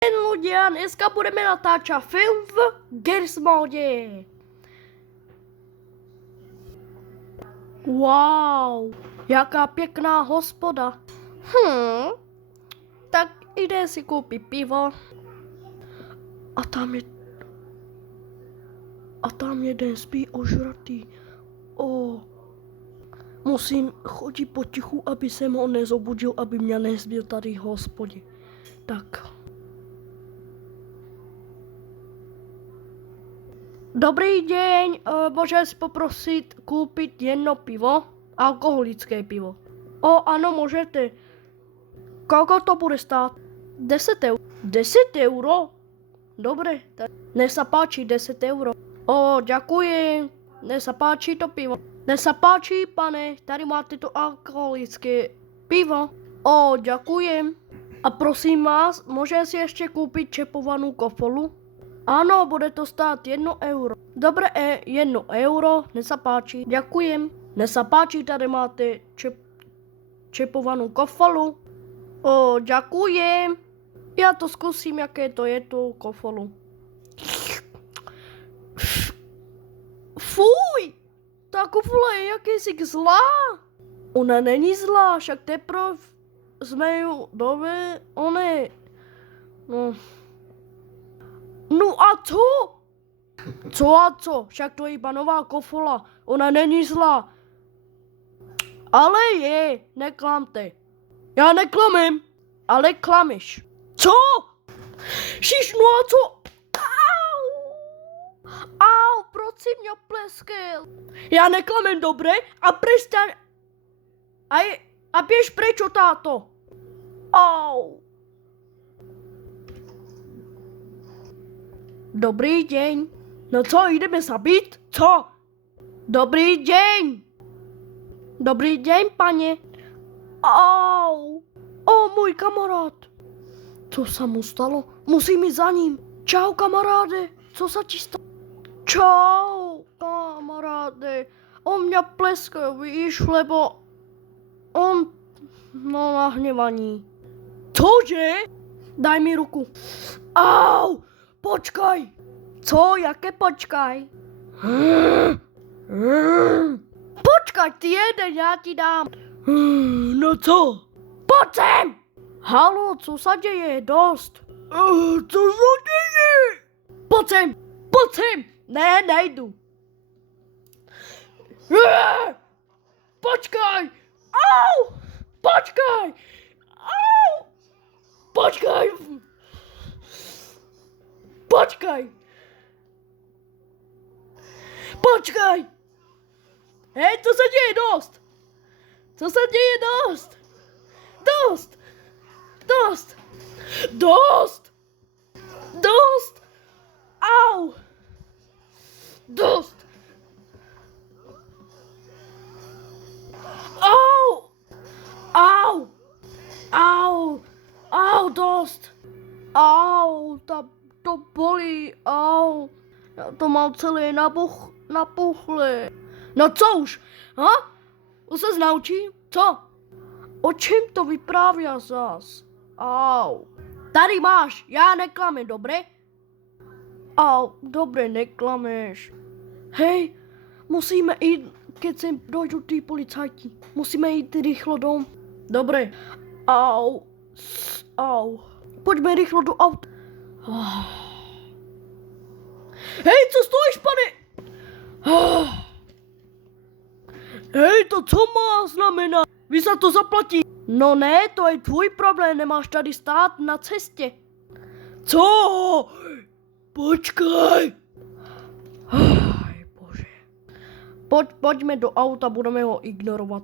Lidi, a dneska budeme natáčet film v Gears modě. Wow, jaká pěkná hospoda. Tak jde si koupit pivo. A tam jeden spí ožratý. Musím chodit potichu, aby jsem ho nezobudil, aby mě nezbil tady v hospodě. Tak. Dobrý deň, môžem si poprosiť kúpiť jedno pivo, alkoholické pivo. Áno, môžete. Koľko to bude stáť? 10 eur. 10 euro? Dobre, nech sa páči, 10 euro. Ďakujem, nech sa páči to pivo. Nech sa páči, pane, tady máte to alkoholické pivo. Ďakujem. A prosím vás, môžem si ešte kúpiť čepovanú kofolu? Áno, bude to stáť 1 euro. Dobre, 1 euro, nech sa páči. Ďakujem. Nech sa páči, tady máte čepovanú kofolu. Ďakujem. Ja to skúsim, jaké to je tú kofolu. Fuj! Tá kofola je jakési zlá. Ona není zlá, však teprve sme ju No a co? Co a co? Však to je iba nová kofola. Ona není zlá. Ale je, neklamte. Já neklamem, ale klameš. Co? Šiš, no a co? Au, proč si mě pleskal? Já neklamem, dobre? A prestaň. A běž preč, táto. Au. Dobrý deň. No co, ideme sa byť? Co? Dobrý deň. Dobrý deň, pane. Au. Môj kamarát. Co sa mu stalo? Musím ísť za ním. Čau, kamaráde. Co sa ti stalo? Čau, kamaráde. On mňa pleskal, víš, lebo on nahnevaní. Cože? Daj mi ruku. Au. Počkaj! Co? Jaké počkaj? Počkaj, ty jeden, já ti dám. No co? Pojď sem! Haló, co se děje? Dost. Co se děje? Pojď sem! Pojď sem! Ne, nejdu. Počkaj! Au! Počkaj! Au! Počkaj! Počkaj! Počkaj! Hej, co se děje? Dost! Co se děje? Dost! Dost! Dost! Dost! Dost! Au! Dost! Au! Au! Au! Au, dost! Au, to bolí, au. Já to mám celé napuchlé. No co už? Už se naučím? Co? O čem to vyprávěl zas? Au. Tady máš, já neklamem, dobre? Au, dobre, neklameš. Hej, musíme jít, keď sem dojdu tí policajti. Musíme jít rýchlo dom. Dobre. Au. Au. Pojďme rýchlo do auta. Hej, co stojíš, pane? Hej, to co má znamenat? Vy za to zaplatí. No ne, to je tvůj problém, nemáš tady stát na cestě. Co? Počkaj. Bože. Pojďme do auta, budeme ho ignorovat.